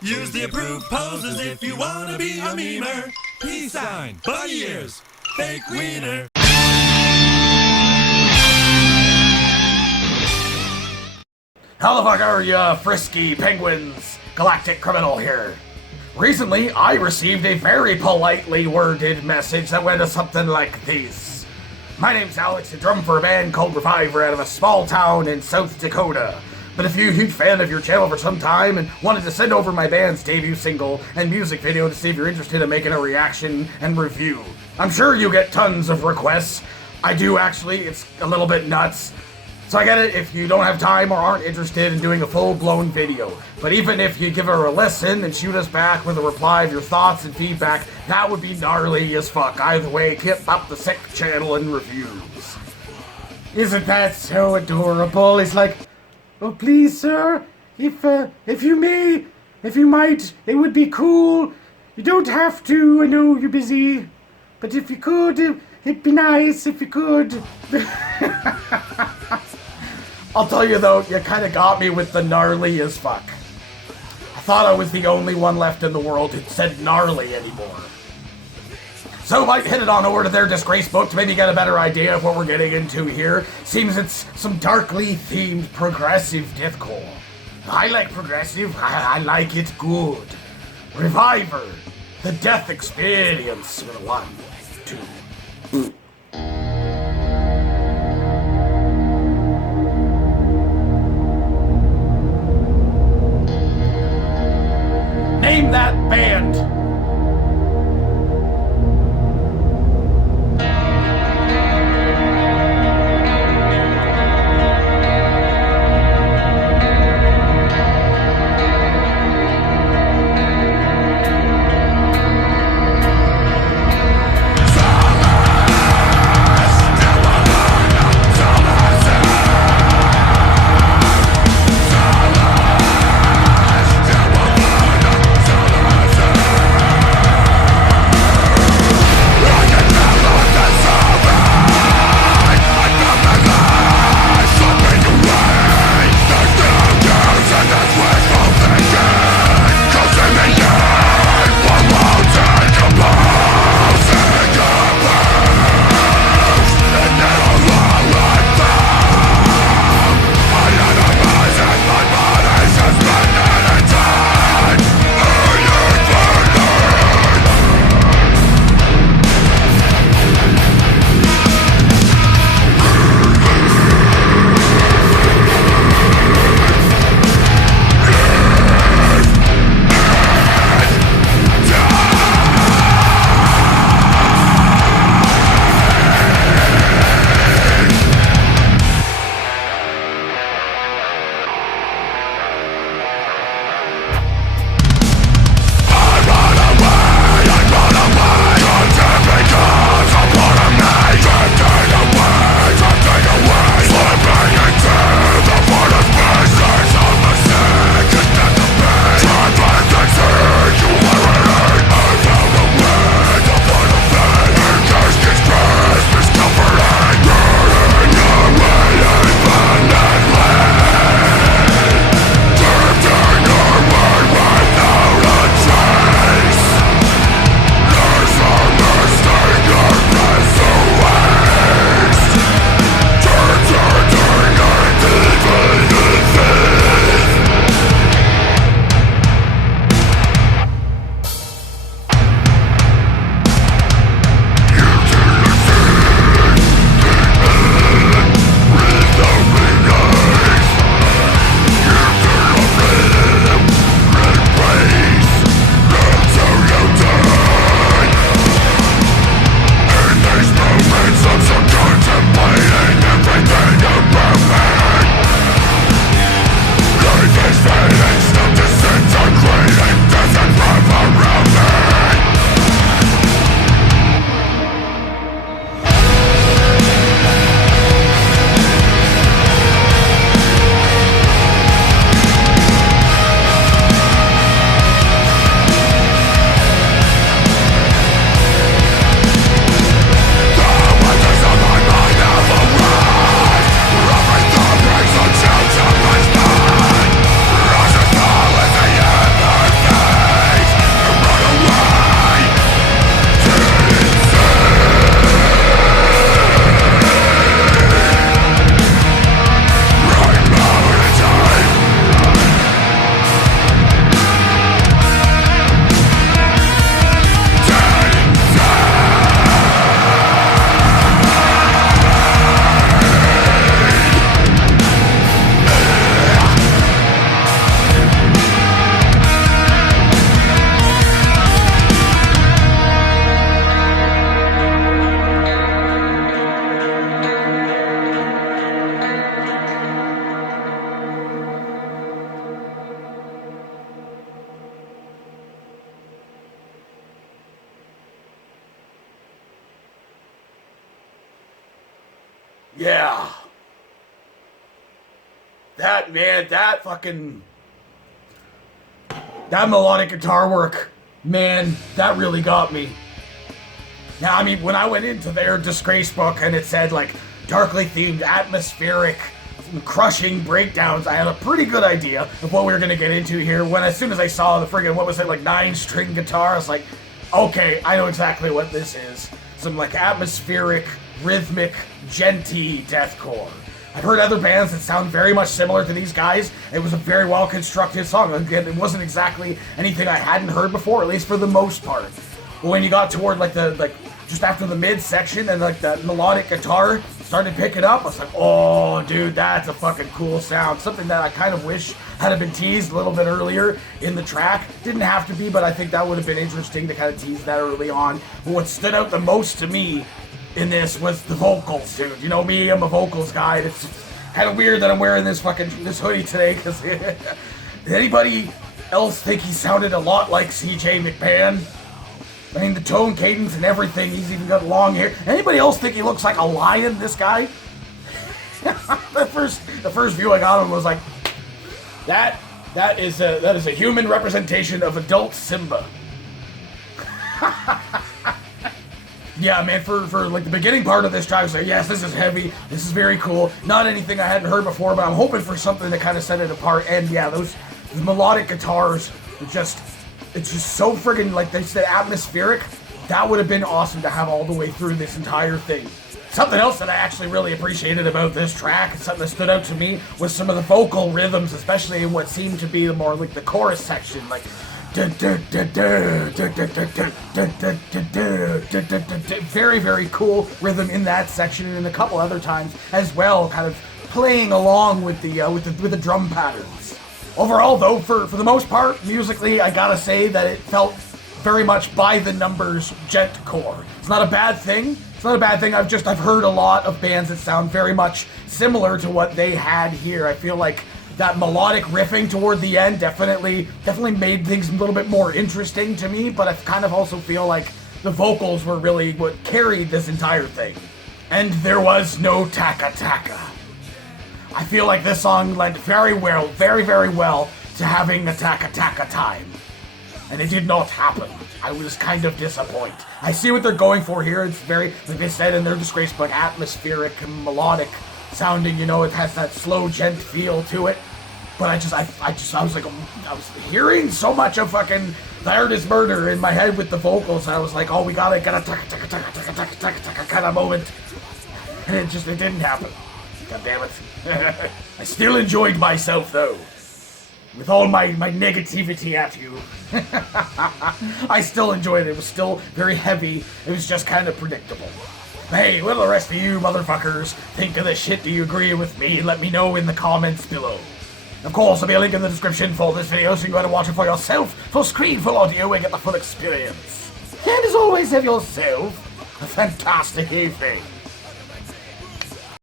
Use the approved poses if you want to be a memer. Peace sign, bunny ears, fake wiener. How the fuck are ya, frisky penguins? Galactic Criminal here. Recently, I received a very politely worded message that went something like this. My name's Alex, I drum for a band called Reviver out of a small town in South Dakota. But if you're a huge fan of your channel for some time and wanted to send over my band's debut single and music video to see if you're interested in making a reaction and review. I'm sure you get tons of requests. I do actually, it's a little bit nuts. So I get it if you don't have time or aren't interested in doing a full-blown video. But even if you give her a listen and shoot us back with a reply of your thoughts and feedback, that would be gnarly as fuck. Either way, keep up the sick channel and reviews. Isn't that so adorable? It's like, oh please sir, if you might, it would be cool. You don't have to, I know you're busy. But if you could, it'd be nice if you could. I'll tell you though, you kinda got me with the gnarly as fuck. I thought I was the only one left in the world who said gnarly anymore. So might head it on over to their Disgrace book to maybe get a better idea of what we're getting into here. Seems it's some darkly themed progressive deathcore. I like progressive, I like it good. Reviver, the death experience with 1, 2. Name that band! Yeah. That, man, that fucking... That melodic guitar work, man, that really got me. Now, I mean, when I went into their Disgrace book and it said, like, darkly themed, atmospheric, crushing breakdowns, I had a pretty good idea of what we were going to get into here. When as soon as I saw the friggin', what was it, like 9-string guitar, I was like, okay, I know exactly what this is. Some, like, atmospheric, rhythmic, genty deathcore. I've heard other bands that sound very much similar to these guys. It was a very well-constructed song. Again, it wasn't exactly anything I hadn't heard before, at least for the most part. But when you got toward, like, just after the mid-section and, like, that melodic guitar started picking up, I was like, oh, dude, that's a fucking cool sound. Something that I kind of wish had been teased a little bit earlier in the track. Didn't have to be, but I think that would have been interesting to kind of tease that early on. But what stood out the most to me in this was the vocals, dude. You know me, I'm a vocals guy. It's kind of weird that I'm wearing this hoodie today, because did anybody else think he sounded a lot like C.J. McMahon? I mean, the tone, cadence, and everything. He's even got long hair. Anybody else think he looks like a lion, this guy? the first view I got of him was like, that is a human representation of adult Simba. Yeah, man, for like the beginning part of this track, I was like, yes, this is heavy, this is very cool. Not anything I hadn't heard before, but I'm hoping for something to kind of set it apart. And yeah, those melodic guitars are just, it's just so friggin', like they said, atmospheric. That would have been awesome to have all the way through this entire thing. Something else that I actually really appreciated about this track, and something that stood out to me, was some of the vocal rhythms, especially in what seemed to be the more like the chorus section, like very, very cool rhythm in that section, and a couple other times as well, kind of playing along with the drum patterns. Overall, though, for the most part, musically, I gotta say that it felt very much by the numbers gentcore. It's not a bad thing. It's not a bad thing. I've heard a lot of bands that sound very much similar to what they had here. I feel like that melodic riffing toward the end definitely made things a little bit more interesting to me, but I kind of also feel like the vocals were really what carried this entire thing. And there was no Taka Taka. I feel like this song lent very well, very, very well to having a Taka Taka time. And it did not happen. I was kind of disappointed. I see what they're going for here. It's very, like they said in their Disgrace book, atmospheric and melodic sounding, you know, it has that slow, gent feel to it. But I was like, I was hearing so much of fucking Tired is Murder in my head with the vocals. I was like, oh, we gotta get a taka kind of moment. And it didn't happen. God damn it. I still enjoyed myself, though. With all my negativity at you. I still enjoyed it. It was still very heavy. It was just kind of predictable. Hey, what do the rest of you motherfuckers think of this shit? Do you agree with me? Let me know in the comments below. Of course, there'll be a link in the description for this video so you can go ahead and watch it for yourself, for screen full audio and get the full experience. And as always, have yourself a fantastic evening.